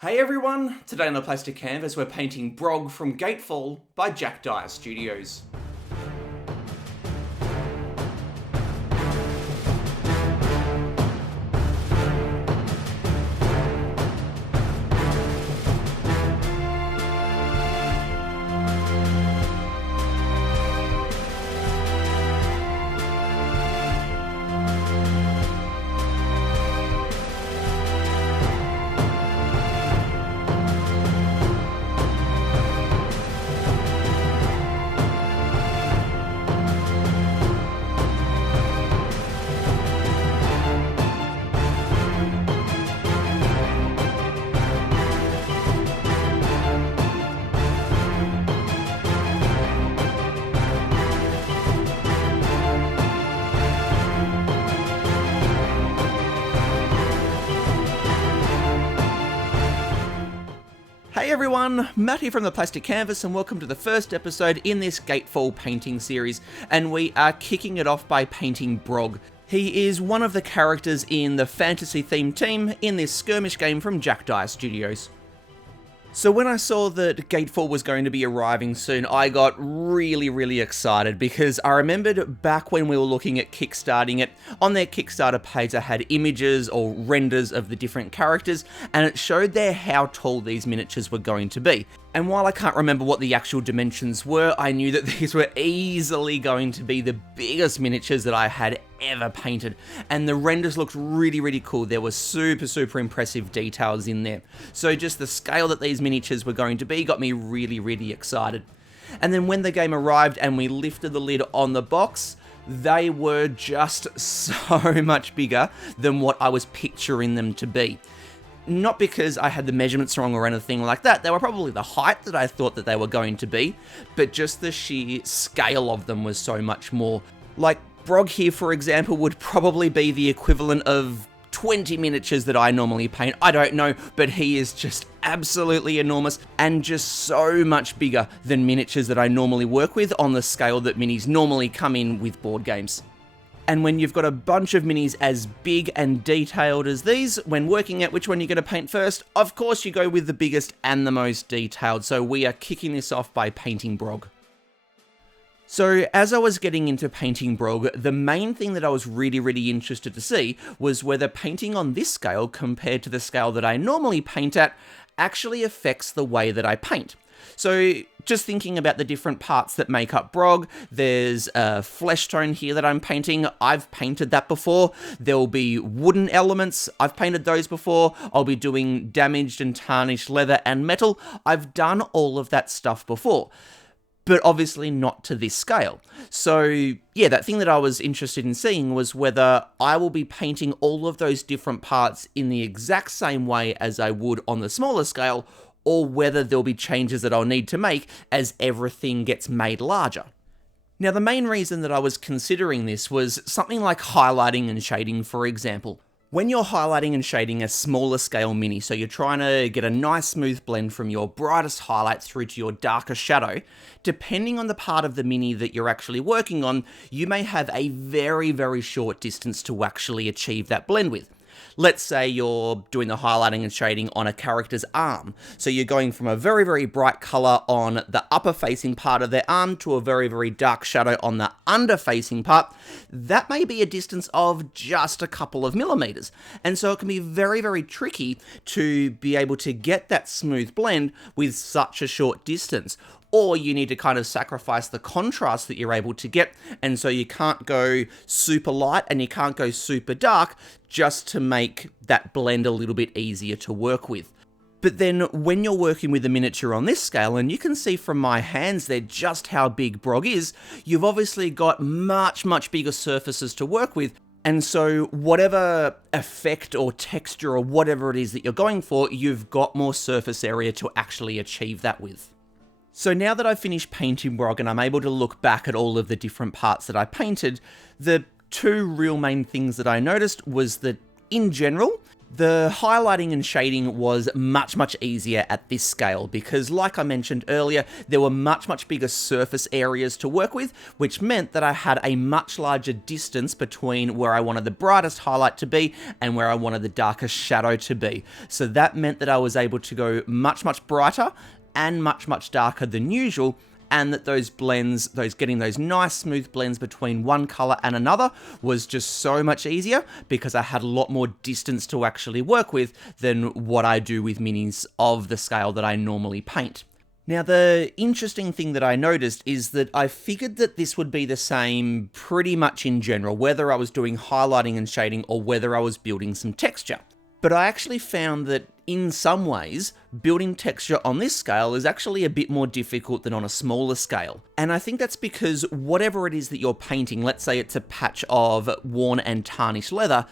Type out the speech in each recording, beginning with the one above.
Hey everyone! Today on the plastic canvas we're painting Brog from Gatefall by Jack Dyer Studios. Hey everyone, Matt here from the Plastic Canvas and welcome to the first episode in this Gatefall painting series, and we are kicking it off by painting Brog. He is one of the characters in the fantasy themed team in this skirmish game from Jack Dyer Studios. So when I saw that Gatefall was going to be arriving soon, I got really excited because I remembered back when we were looking at kickstarting it, on their Kickstarter page I had images or renders of the different characters, and it showed there how tall these miniatures were going to be. And while I can't remember what the actual dimensions were, I knew that these were easily going to be the biggest miniatures that I had ever painted. And the renders looked really cool. There were super impressive details in there. So just the scale that these miniatures were going to be got me really excited. And then when the game arrived and we lifted the lid on the box, they were just so much bigger than what I was picturing them to be. Not because I had the measurements wrong or anything like that, they were probably the height that I thought that they were going to be, but just the sheer scale of them was so much more. Like, Brog here, for example, would probably be the equivalent of 20 miniatures that I normally paint. I don't know, but he is just absolutely enormous and just so much bigger than miniatures that I normally work with on the scale that minis normally come in with board games. And when you've got a bunch of minis as big and detailed as these, when working out which one you're going to paint first, of course you go with the biggest and the most detailed, so we are kicking this off by painting Brog. So as I was getting into painting Brog, the main thing that I was really interested to see was whether painting on this scale compared to the scale that I normally paint at actually affects the way that I paint. So just thinking about the different parts that make up Brog, there's a flesh tone here that I'm painting. I've painted that before. There'll be wooden elements. I've painted those before. I'll be doing damaged and tarnished leather and metal. I've done all of that stuff before, but obviously not to this scale. So yeah, that thing that I was interested in seeing was whether I will be painting all of those different parts in the exact same way as I would on the smaller scale, or whether there'll be changes that I'll need to make as everything gets made larger. Now, the main reason that I was considering this was something like highlighting and shading, for example. When you're highlighting and shading a smaller scale mini, so you're trying to get a nice smooth blend from your brightest highlight through to your darker shadow, depending on the part of the mini that you're actually working on, you may have a very short distance to actually achieve that blend with. Let's say you're doing the highlighting and shading on a character's arm. So you're going from a very bright color on the upper facing part of their arm to a very dark shadow on the under facing part. That may be a distance of just a couple of millimeters. And so it can be very tricky to be able to get that smooth blend with such a short distance. Or you need to kind of sacrifice the contrast that you're able to get, and so you can't go super light and you can't go super dark just to make that blend a little bit easier to work with. But then when you're working with a miniature on this scale, and you can see from my hands there just how big Brog is, you've obviously got much bigger surfaces to work with. And so whatever effect or texture or whatever it is that you're going for, you've got more surface area to actually achieve that with. So now that I've finished painting Brog and I'm able to look back at all of the different parts that I painted, the two real main things that I noticed was that, in general, The highlighting and shading was much easier at this scale because, like I mentioned earlier, there were much bigger surface areas to work with, which meant that I had a much larger distance between where I wanted the brightest highlight to be and where I wanted the darkest shadow to be. So that meant that I was able to go much brighter and much darker than usual, and that those blends, getting those nice smooth blends between one color and another was just so much easier because I had a lot more distance to actually work with than what I do with minis of the scale that I normally paint. Now, the interesting thing that I noticed is that I figured that this would be the same pretty much in general, whether I was doing highlighting and shading or whether I was building some texture. But I actually found that in some ways, building texture on this scale is actually a bit more difficult than on a smaller scale. And I think that's because whatever it is that you're painting, let's say it's a patch of worn and tarnished leather,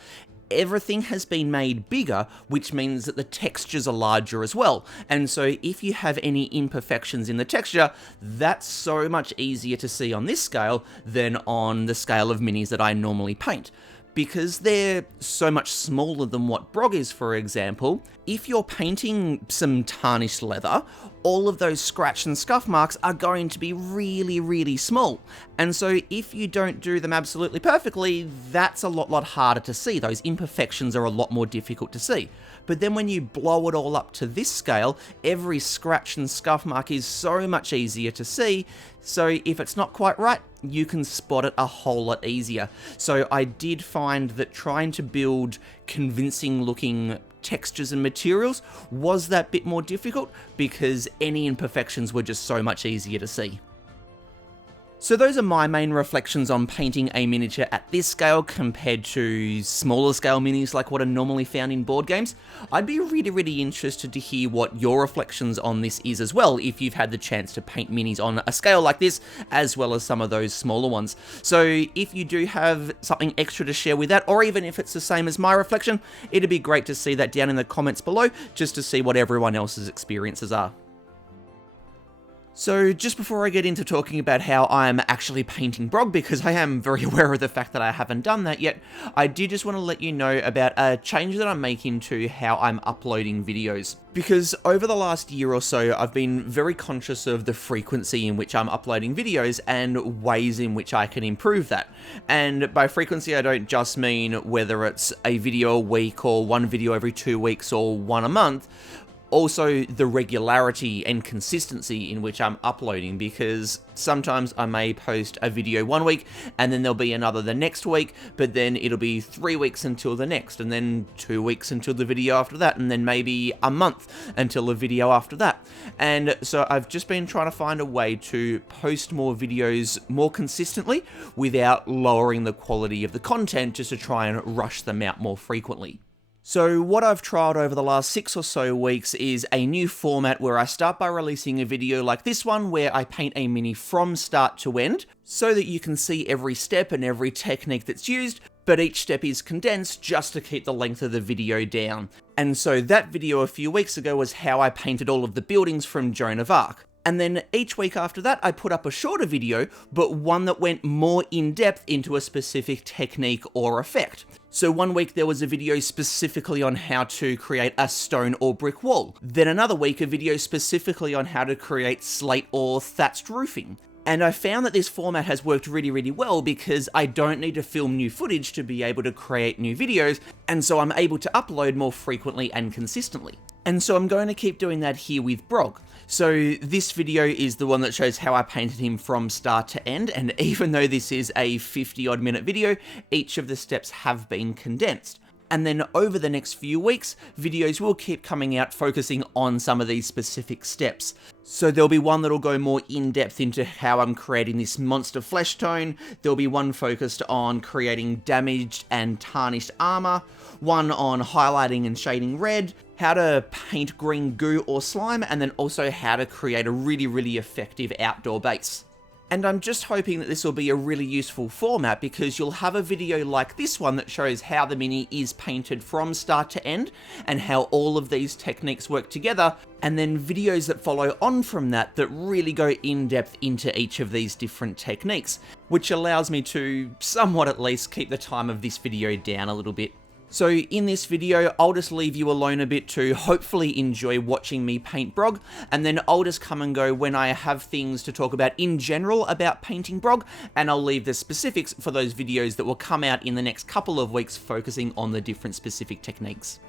everything has been made bigger, which means that the textures are larger as well. And so if you have any imperfections in the texture, that's so much easier to see on this scale than on the scale of minis that I normally paint. Because they're so much smaller than what Brog is, for example, if you're painting some tarnished leather, all of those scratch and scuff marks are going to be really small. And so if you don't do them absolutely perfectly, that's a lot harder to see. Those imperfections are a lot more difficult to see. But then when you blow it all up to this scale, every scratch and scuff mark is so much easier to see. So if it's not quite right, you can spot it a whole lot easier. So I did find that trying to build convincing looking textures and materials was that bit more difficult because any imperfections were just so much easier to see. So those are my main reflections on painting a miniature at this scale compared to smaller scale minis like what are normally found in board games. I'd be really interested to hear what your reflections on this is as well, if you've had the chance to paint minis on a scale like this, as well as some of those smaller ones. So if you do have something extra to share with that, or even if it's the same as my reflection, it'd be great to see that down in the comments below, just to see what everyone else's experiences are. So just before I get into talking about how I'm actually painting Brog, because I am very aware of the fact that I haven't done that yet, I did just want to let you know about a change that I'm making to how I'm uploading videos. Because over the last year or so, I've been very conscious of the frequency in which I'm uploading videos and ways in which I can improve that. And by frequency, I don't just mean whether it's a video a week or one video every 2 weeks or one a month. Also the regularity and consistency in which I'm uploading, because sometimes I may post a video one week and then there'll be another the next week, but then it'll be 3 weeks until the next, and then 2 weeks until the video after that, and then maybe a month until the video after that. And so I've just been trying to find a way to post more videos more consistently without lowering the quality of the content, just to try and rush them out more frequently. So what I've tried over the last 6 or so weeks is a new format where I start by releasing a video like this one, where I paint a mini from start to end, so that you can see every step and every technique that's used, but each step is condensed just to keep the length of the video down. And so that video a few weeks ago was how I painted all of the buildings from Joan of Arc. And then each week after that, I put up a shorter video, but one that went more in depth into a specific technique or effect. So one week there was a video specifically on how to create a stone or brick wall. Then another week, a video specifically on how to create slate or thatched roofing. And I found that this format has worked really well because I don't need to film new footage to be able to create new videos, and so I'm able to upload more frequently and consistently. And so I'm going to keep doing that here with Brog. So this video is the one that shows how I painted him from start to end, and even though this is a 50-odd minute video, each of the steps have been condensed. And then over the next few weeks, videos will keep coming out focusing on some of these specific steps. So there'll be one that'll go more in-depth into how I'm creating this monster flesh tone, there'll be one focused on creating damaged and tarnished armor, one on highlighting and shading red, how to paint green goo or slime, and then also how to create a really effective outdoor base. And I'm just hoping that this will be a really useful format, because you'll have a video like this one that shows how the mini is painted from start to end and how all of these techniques work together, and then videos that follow on from that that really go in depth into each of these different techniques, which allows me to, somewhat at least, keep the time of this video down a little bit. So in this video, I'll just leave you alone a bit to hopefully enjoy watching me paint Brog, and then I'll just come and go when I have things to talk about in general about painting Brog, and I'll leave the specifics for those videos that will come out in the next couple of weeks focusing on the different specific techniques.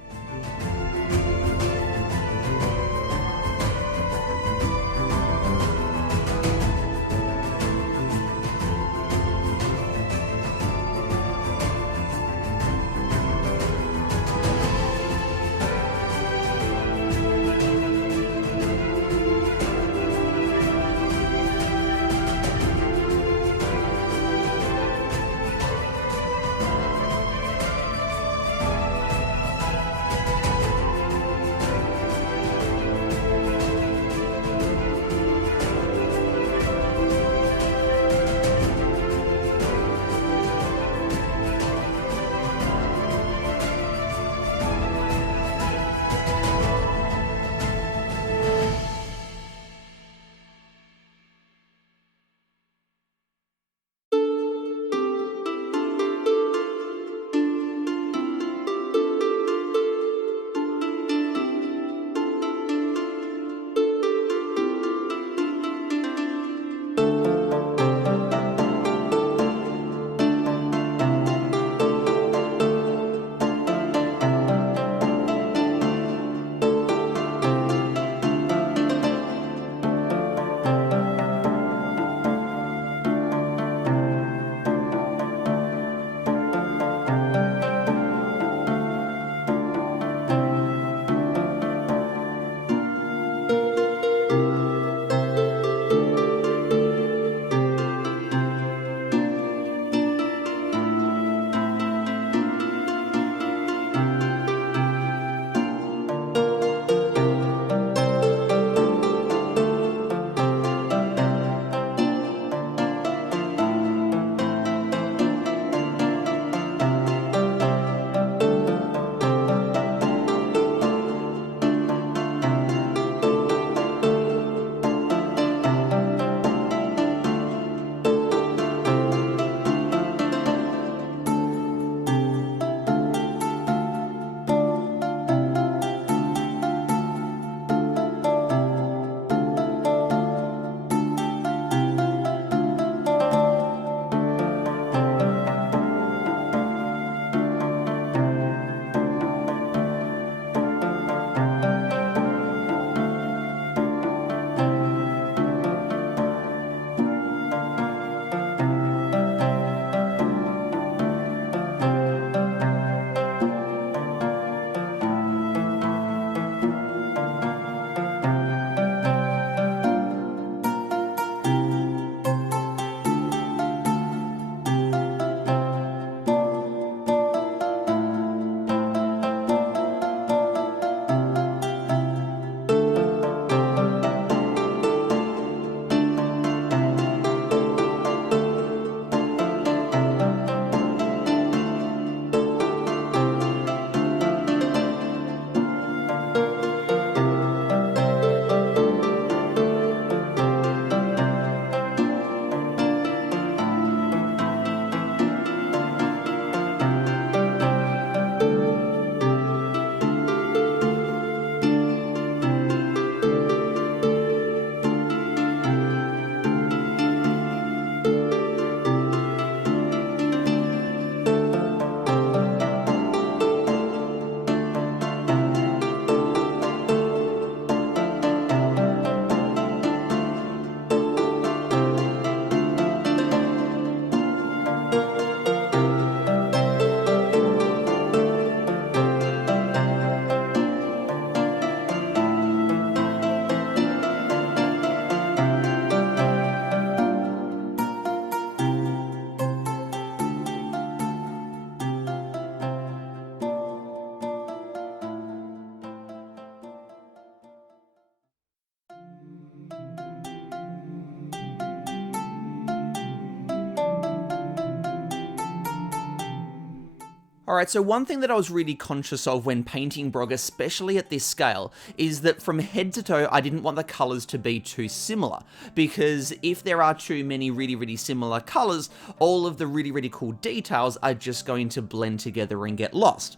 Alright, so one thing that I was really conscious of when painting Brog, especially at this scale, is that from head to toe, I didn't want the colours to be too similar, because if there are too many really similar colours, all of the really cool details are just going to blend together and get lost.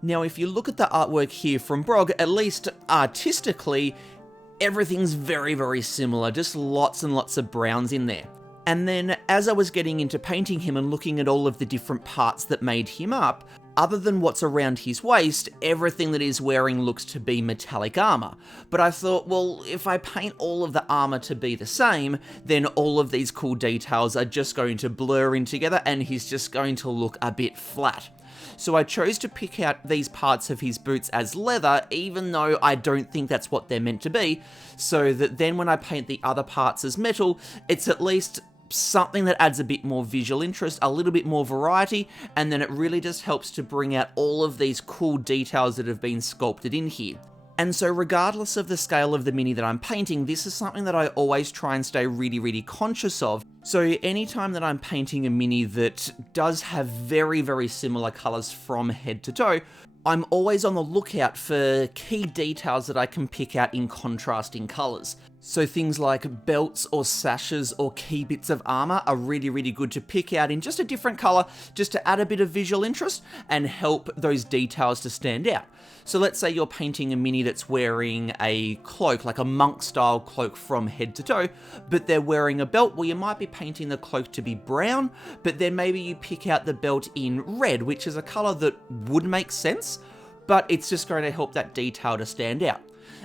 Now, if you look at the artwork here from Brog, at least artistically, everything's very similar, just lots and lots of browns in there. And then, as I was getting into painting him and looking at all of the different parts that made him up, other than what's around his waist, everything that he's wearing looks to be metallic armor. But I thought, well, if I paint all of the armor to be the same, then all of these cool details are just going to blur in together and he's just going to look a bit flat. So I chose to pick out these parts of his boots as leather, even though I don't think that's what they're meant to be, so that then when I paint the other parts as metal, it's at least something that adds a bit more visual interest, a little bit more variety, and then it really just helps to bring out all of these cool details that have been sculpted in here. And so regardless of the scale of the mini that I'm painting, this is something that I always try and stay really conscious of. So anytime that I'm painting a mini that does have very similar colours from head to toe, I'm always on the lookout for key details that I can pick out in contrasting colours. So things like belts or sashes or key bits of armour are really good to pick out in just a different colour, just to add a bit of visual interest and help those details to stand out. So let's say you're painting a mini that's wearing a cloak, like a monk style cloak from head to toe, but they're wearing a belt. Well, you might be painting the cloak to be brown, but then maybe you pick out the belt in red, which is a colour that would make sense, but it's just going to help that detail to stand out.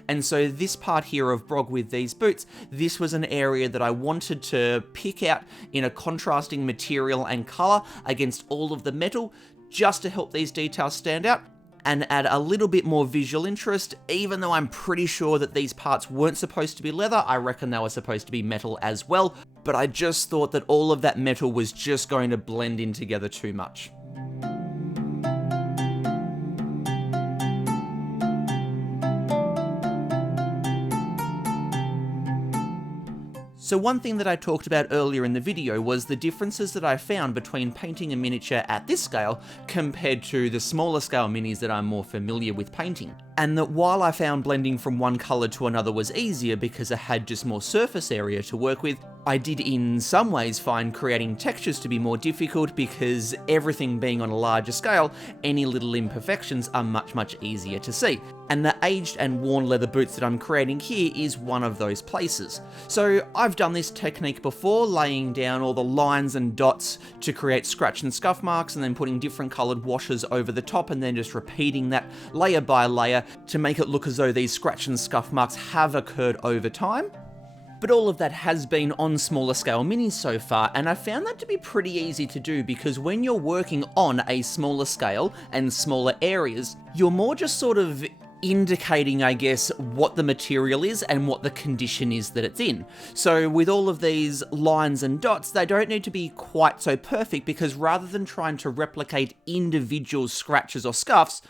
And so this part here of Brog with these boots, this was an area that I wanted to pick out in a contrasting material and colour against all of the metal, just to help these details stand out and add a little bit more visual interest. Even though I'm pretty sure that these parts weren't supposed to be leather, I reckon they were supposed to be metal as well, but I just thought that all of that metal was just going to blend in together too much. So one thing that I talked about earlier in the video was the differences that I found between painting a miniature at this scale compared to the smaller scale minis that I'm more familiar with painting. And that while I found blending from one colour to another was easier because I had just more surface area to work with, I did in some ways find creating textures to be more difficult because everything being on a larger scale, any little imperfections are much easier to see. And the aged and worn leather boots that I'm creating here is one of those places. So I've done this technique before, laying down all the lines and dots to create scratch and scuff marks and then putting different coloured washes over the top and then just repeating that layer by layer to make it look as though these scratch and scuff marks have occurred over time. But all of that has been on smaller scale minis so far, and I found that to be pretty easy to do because when you're working on a smaller scale and smaller areas, you're more just sort of indicating, I guess, what the material is and what the condition is that it's in. So with all of these lines and dots, they don't need to be quite so perfect because rather than trying to replicate individual scratches or scuffs,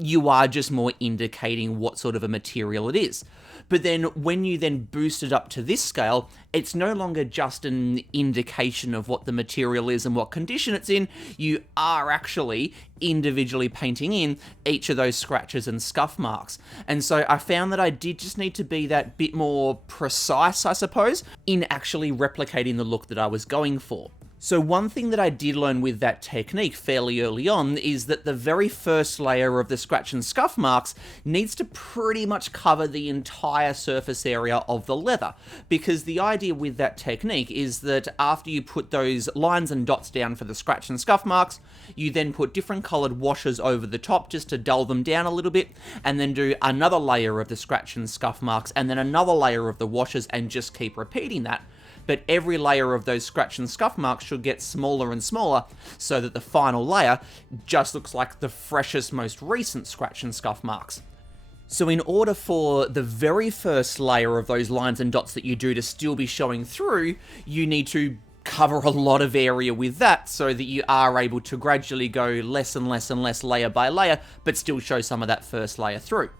you are just more indicating what sort of a material it is. But then when you then boost it up to this scale, it's no longer just an indication of what the material is and what condition it's in. You are actually individually painting in each of those scratches and scuff marks. And so I found that I did just need to be that bit more precise, I suppose, in actually replicating the look that I was going for. So one thing that I did learn with that technique fairly early on is that the very first layer of the scratch and scuff marks needs to pretty much cover the entire surface area of the leather, because the idea with that technique is that after you put those lines and dots down for the scratch and scuff marks, you then put different coloured washes over the top just to dull them down a little bit, and then do another layer of the scratch and scuff marks, and then another layer of the washes, and just keep repeating that. But every layer of those scratch and scuff marks should get smaller and smaller so that the final layer just looks like the freshest, most recent scratch and scuff marks. So in order for the very first layer of those lines and dots that you do to still be showing through, you need to cover a lot of area with that so that you are able to gradually go less and less and less layer by layer, but still show some of that first layer through.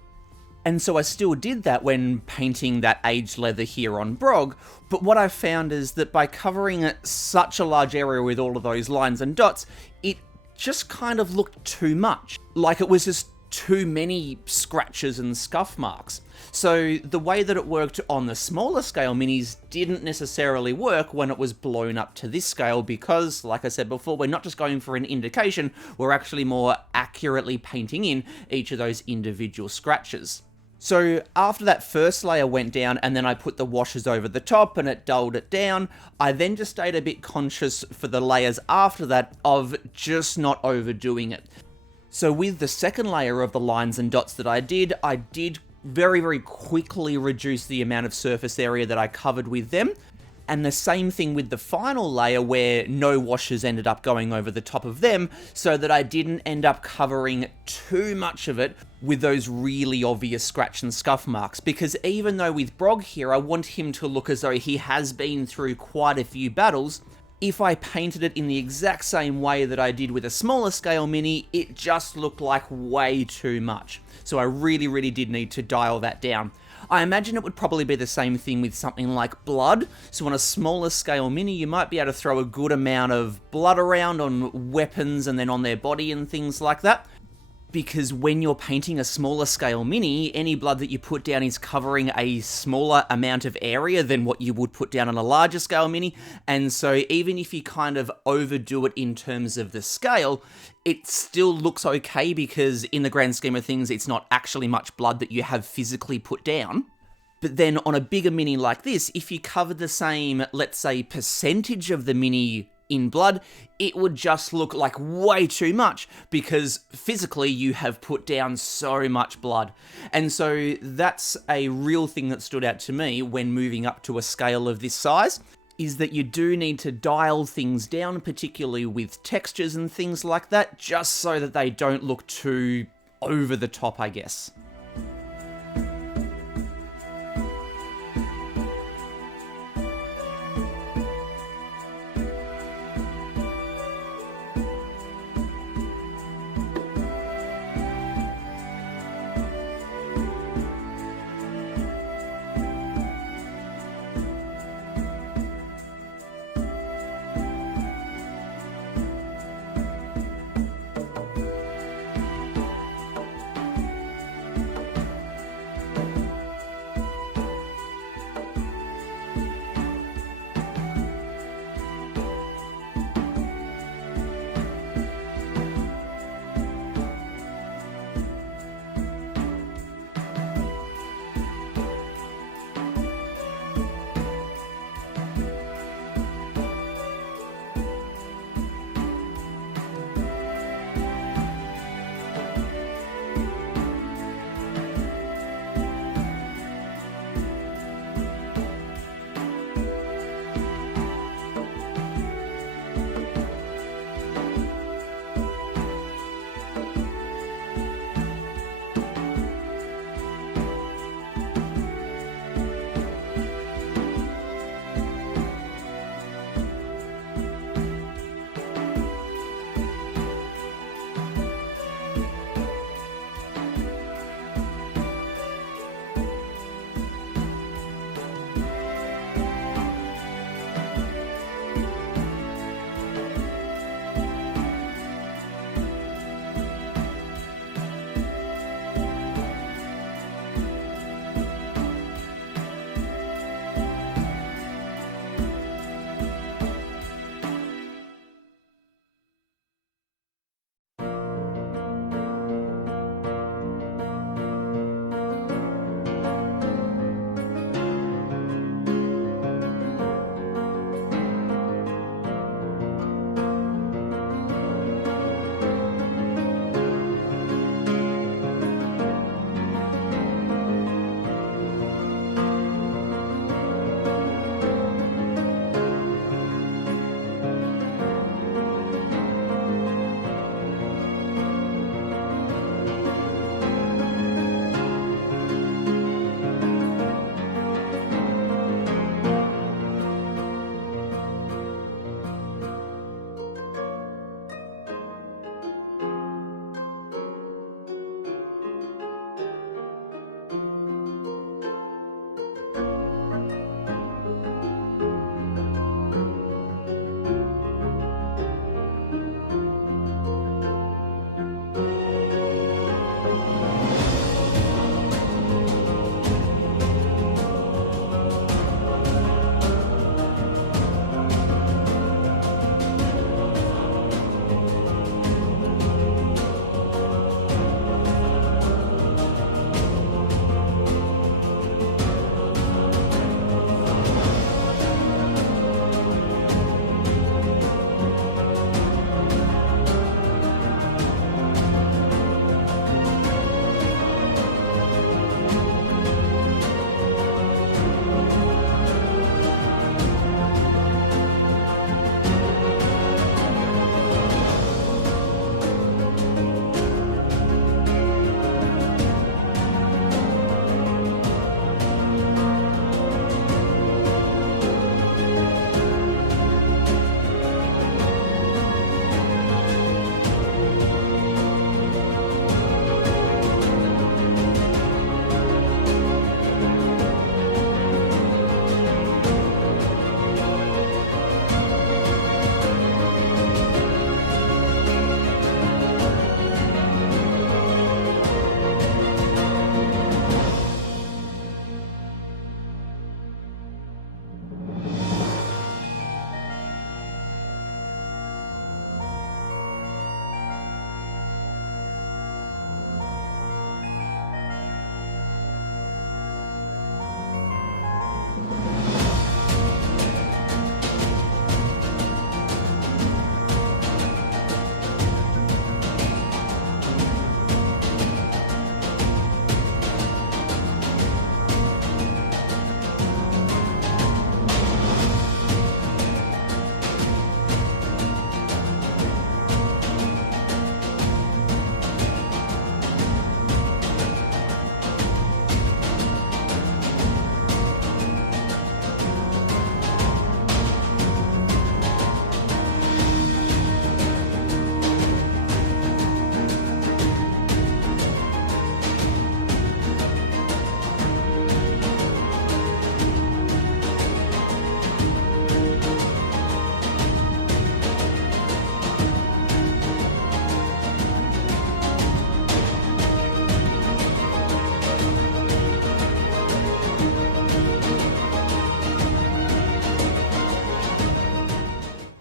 And so I still did that when painting that aged leather here on Brog, but what I found is that by covering such a large area with all of those lines and dots, it just kind of looked too much. Like it was just too many scratches and scuff marks. So the way that it worked on the smaller scale minis didn't necessarily work when it was blown up to this scale because, like I said before, we're not just going for an indication, we're actually more accurately painting in each of those individual scratches. So after that first layer went down and then I put the washes over the top and it dulled it down, I then just stayed a bit conscious for the layers after that of just not overdoing it. So with the second layer of the lines and dots that I did very, very quickly reduce the amount of surface area that I covered with them. And the same thing with the final layer where no washes ended up going over the top of them so that I didn't end up covering too much of it with those really obvious scratch and scuff marks. Because even though with Brog here, I want him to look as though he has been through quite a few battles, if I painted it in the exact same way that I did with a smaller scale mini, it just looked like way too much. So I really, really did need to dial that down. I imagine it would probably be the same thing with something like blood. So on a smaller scale mini, you might be able to throw a good amount of blood around on weapons and then on their body and things like that. Because when you're painting a smaller scale mini, any blood that you put down is covering a smaller amount of area than what you would put down on a larger scale mini. And so even if you kind of overdo it in terms of the scale, it still looks okay because in the grand scheme of things, it's not actually much blood that you have physically put down. But then on a bigger mini like this, if you covered the same, let's say, percentage of the mini in blood, it would just look like way too much because physically you have put down so much blood. And so that's a real thing that stood out to me when moving up to a scale of this size, is that you do need to dial things down, particularly with textures and things like that, just so that they don't look too over the top, I guess.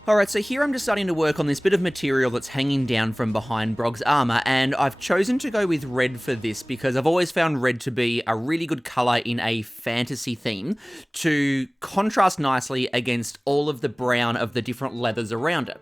Alright, so here I'm just starting to work on this bit of material that's hanging down from behind Brog's armor, and I've chosen to go with red for this because I've always found red to be a really good color in a fantasy theme to contrast nicely against all of the brown of the different leathers around it.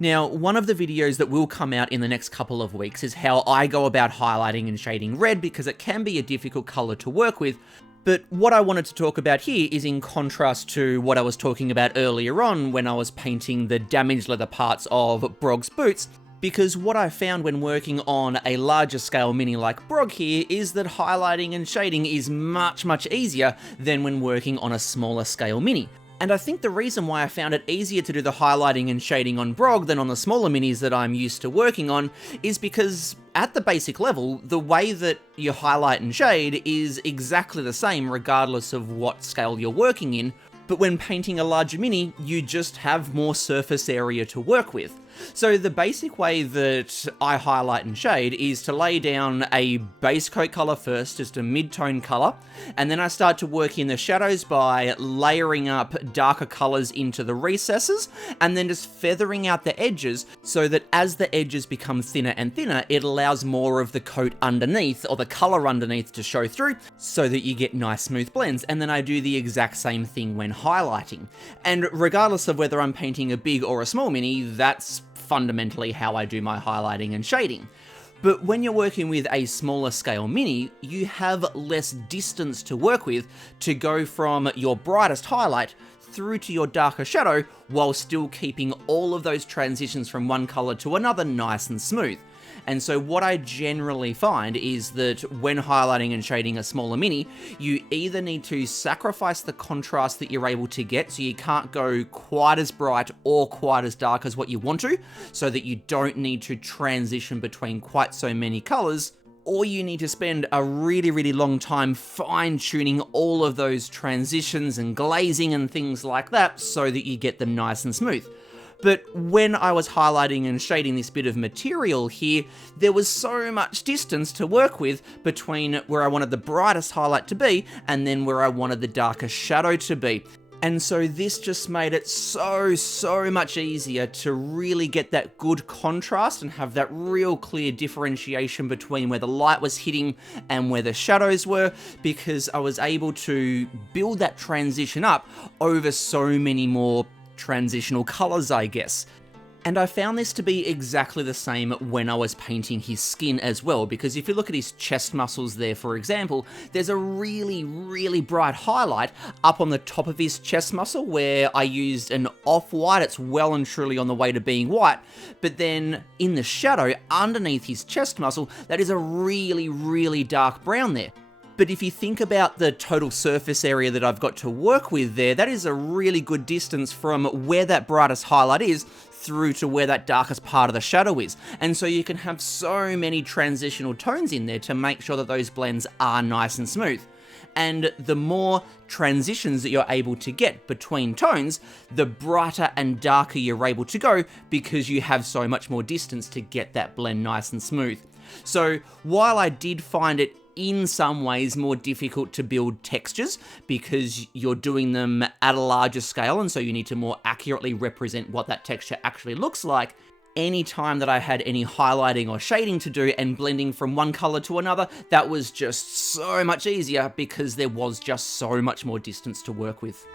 Now, one of the videos that will come out in the next couple of weeks is how I go about highlighting and shading red because it can be a difficult color to work with. But what I wanted to talk about here is in contrast to what I was talking about earlier on when I was painting the damaged leather parts of Brog's boots, because what I found when working on a larger scale mini like Brog here is that highlighting and shading is much easier than when working on a smaller scale mini. And I think the reason why I found it easier to do the highlighting and shading on Brog than on the smaller minis that I'm used to working on is because at the basic level, the way that you highlight and shade is exactly the same regardless of what scale you're working in, but when painting a larger mini, you just have more surface area to work with. So the basic way that I highlight and shade is to lay down a base coat color first, just a mid-tone color, and then I start to work in the shadows by layering up darker colors into the recesses, and then just feathering out the edges so that as the edges become thinner and thinner, it allows more of the coat underneath, or the color underneath, to show through, so that you get nice smooth blends. And then I do the exact same thing when highlighting. And regardless of whether I'm painting a big or a small mini, that's fundamentally how I do my highlighting and shading. But when you're working with a smaller scale mini, you have less distance to work with to go from your brightest highlight through to your darker shadow while still keeping all of those transitions from one color to another nice and smooth. And so what I generally find is that when highlighting and shading a smaller mini, you either need to sacrifice the contrast that you're able to get, so you can't go quite as bright or quite as dark as what you want to, so that you don't need to transition between quite so many colors, or you need to spend a really long time fine-tuning all of those transitions and glazing and things like that so that you get them nice and smooth. But when I was highlighting and shading this bit of material here, there was so much distance to work with between where I wanted the brightest highlight to be and then where I wanted the darker shadow to be. And so this just made it so much easier to really get that good contrast and have that real clear differentiation between where the light was hitting and where the shadows were, because I was able to build that transition up over so many more transitional colors, I guess. And I found this to be exactly the same when I was painting his skin as well, because if you look at his chest muscles there, for example, there's a really bright highlight up on the top of his chest muscle where I used an off-white. It's well and truly on the way to being white, but then in the shadow underneath his chest muscle, that is a really dark brown there. But if you think about the total surface area that I've got to work with there, that is a really good distance from where that brightest highlight is through to where that darkest part of the shadow is. And so you can have so many transitional tones in there to make sure that those blends are nice and smooth. And the more transitions that you're able to get between tones, the brighter and darker you're able to go because you have so much more distance to get that blend nice and smooth. So while I did find it in some ways more difficult to build textures because you're doing them at a larger scale, and so you need to more accurately represent what that texture actually looks like, any time that I had any highlighting or shading to do and blending from one color to another, that was just so much easier because there was just so much more distance to work with.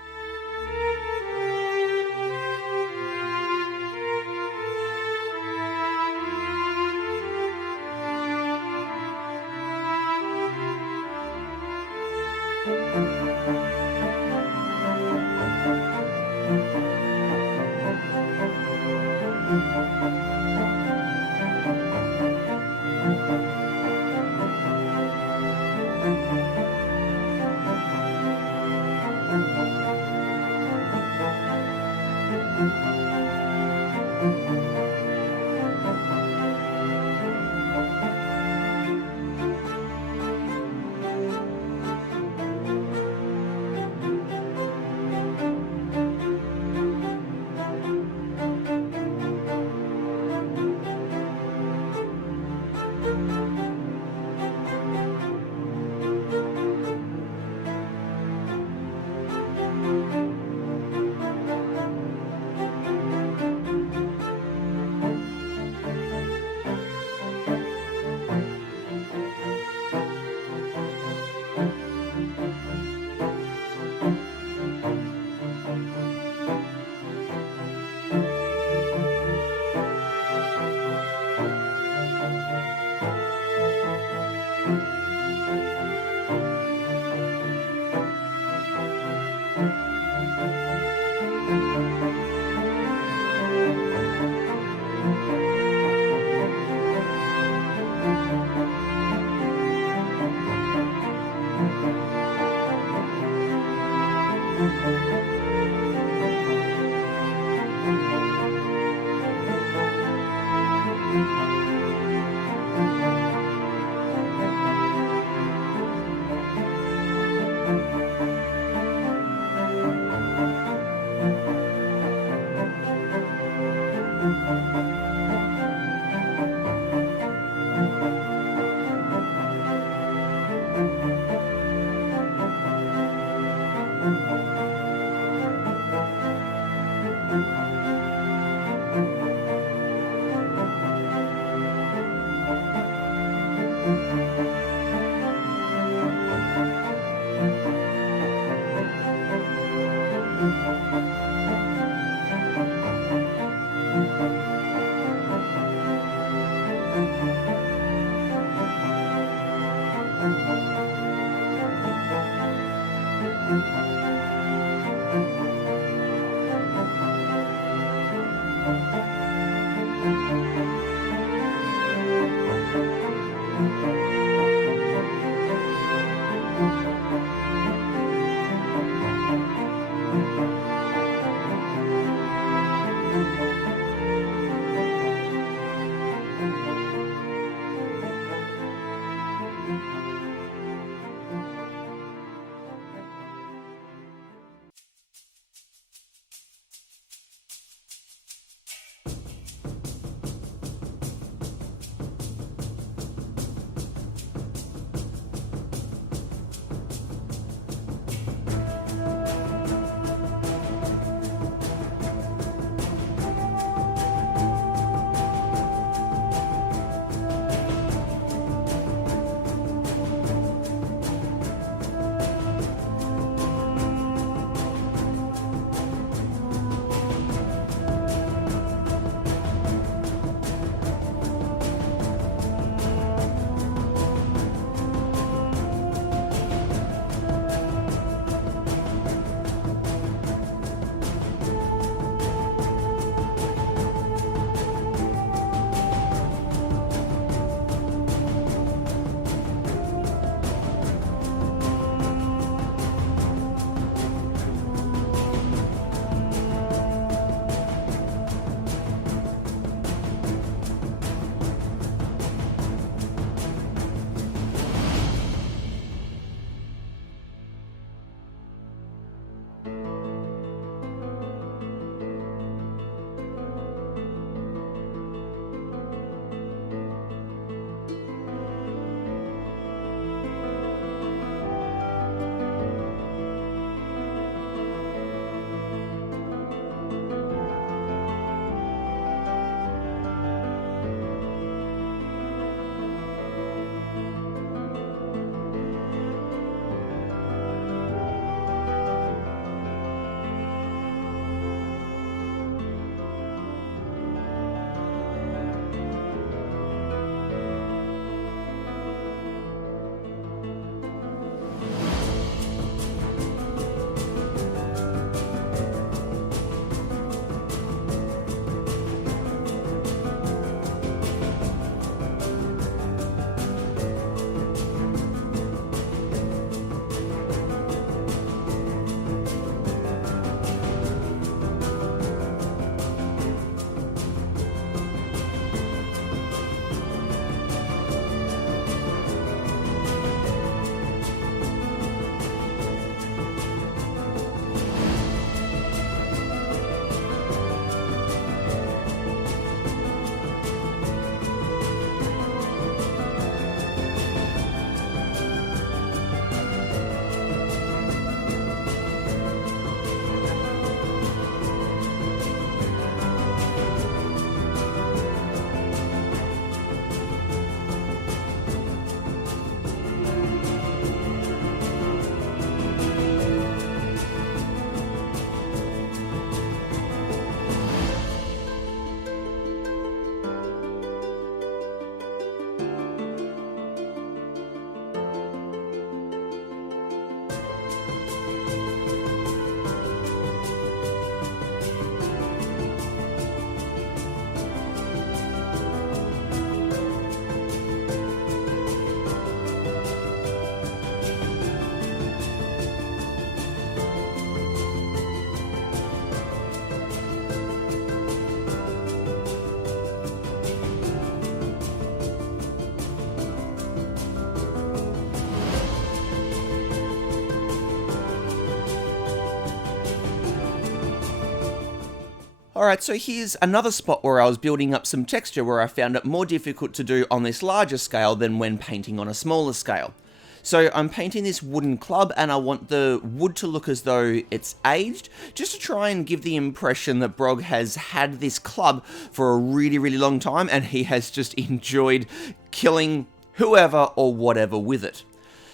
Alright, so here's another spot where I was building up some texture where I found it more difficult to do on this larger scale than when painting on a smaller scale. So I'm painting this wooden club and I want the wood to look as though it's aged, just to try and give the impression that Brog has had this club for a really, really long time and he has just enjoyed killing whoever or whatever with it.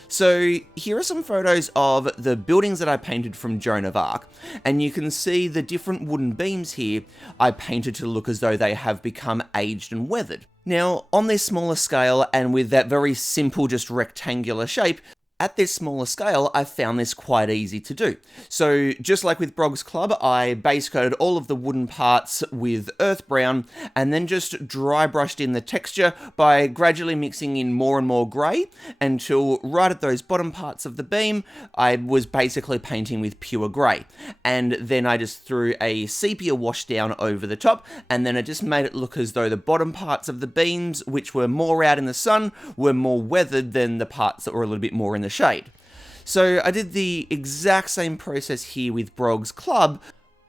So here are some photos of the buildings that I painted from Joan of Arc, and you can see the different wooden beams here I painted to look as though they have become aged and weathered. Now, on this smaller scale, and with that very simple, just rectangular shape, at this smaller scale, I found this quite easy to do. So, just like with Brog's club, I base coated all of the wooden parts with earth brown, and then just dry brushed in the texture by gradually mixing in more and more grey, until right at those bottom parts of the beam, I was basically painting with pure grey. And then I just threw a sepia wash down over the top, and then I just made it look as though the bottom parts of the beams, which were more out in the sun, were more weathered than the parts that were a little bit more in the shade. So I did the exact same process here with Brog's club,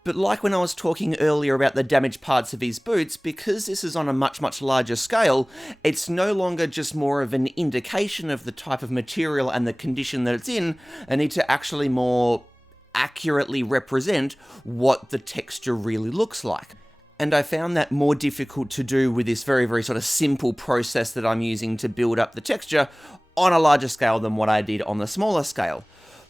but like when I was talking earlier about the damaged parts of his boots, because this is on a much, much larger scale, it's no longer just more of an indication of the type of material and the condition that it's in. I need to actually more accurately represent what the texture really looks like. And I found that more difficult to do with this very, very sort of simple process that I'm using to build up the texture on a larger scale than what I did on the smaller scale.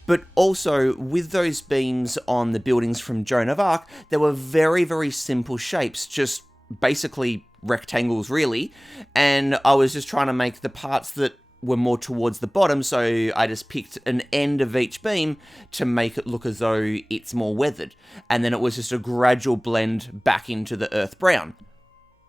But also, with those beams on the buildings from Joan of Arc, there were very, very simple shapes, just basically rectangles really, and I was just trying to make the parts that were more towards the bottom, so I just picked an end of each beam to make it look as though it's more weathered, and then it was just a gradual blend back into the earth brown.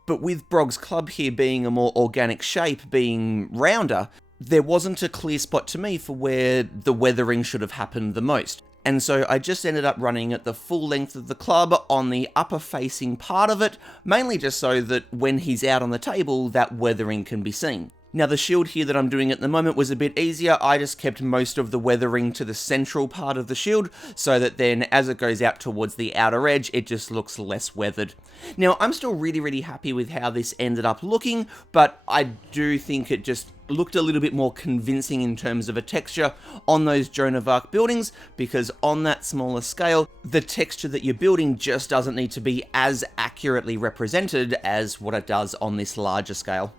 But with Brog's club here being a more organic shape, being rounder, there wasn't a clear spot to me for where the weathering should have happened the most. And so I just ended up running at the full length of the club on the upper facing part of it, mainly just so that when he's out on the table, that weathering can be seen. Now the shield here that I'm doing at the moment was a bit easier. I just kept most of the weathering to the central part of the shield, so that then as it goes out towards the outer edge, it just looks less weathered. Now I'm still really, really happy with how this ended up looking, but I do think it just looked a little bit more convincing in terms of a texture on those Joan of Arc buildings, because on that smaller scale, the texture that you're building just doesn't need to be as accurately represented as what it does on this larger scale.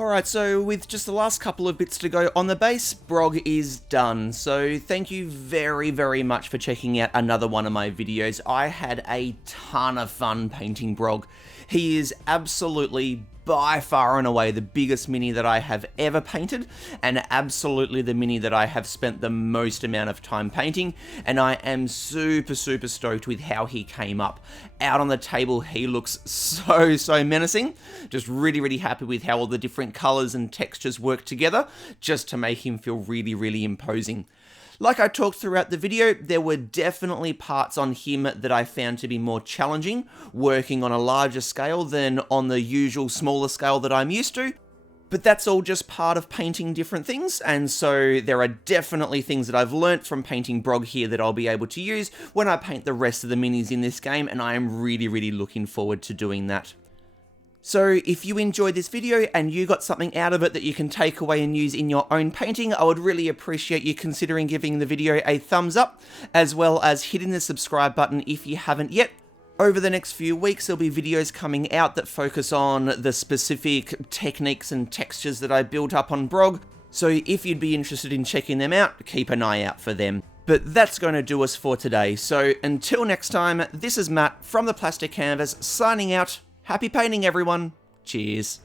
Alright, so with just the last couple of bits to go on the base, Brog is done. So thank you very, very much for checking out another one of my videos. I had a ton of fun painting Brog. He is absolutely by far and away the biggest mini that I have ever painted, and absolutely the mini that I have spent the most amount of time painting, and I am super stoked with how he came up. Out on the table, he looks so menacing. Just really happy with how all the different colors and textures work together, just to make him feel really imposing. Like I talked throughout the video, there were definitely parts on him that I found to be more challenging, working on a larger scale than on the usual smaller scale that I'm used to. But that's all just part of painting different things, and so there are definitely things that I've learnt from painting Brog here that I'll be able to use when I paint the rest of the minis in this game, and I am really looking forward to doing that. So if you enjoyed this video and you got something out of it that you can take away and use in your own painting, I would really appreciate you considering giving the video a thumbs up, as well as hitting the subscribe button if you haven't yet. Over the next few weeks, there'll be videos coming out that focus on the specific techniques and textures that I built up on Brog, so if you'd be interested in checking them out, keep an eye out for them. But that's going to do us for today, so until next time, this is Matt from the Plastic Canvas, signing out. Happy painting, everyone. Cheers.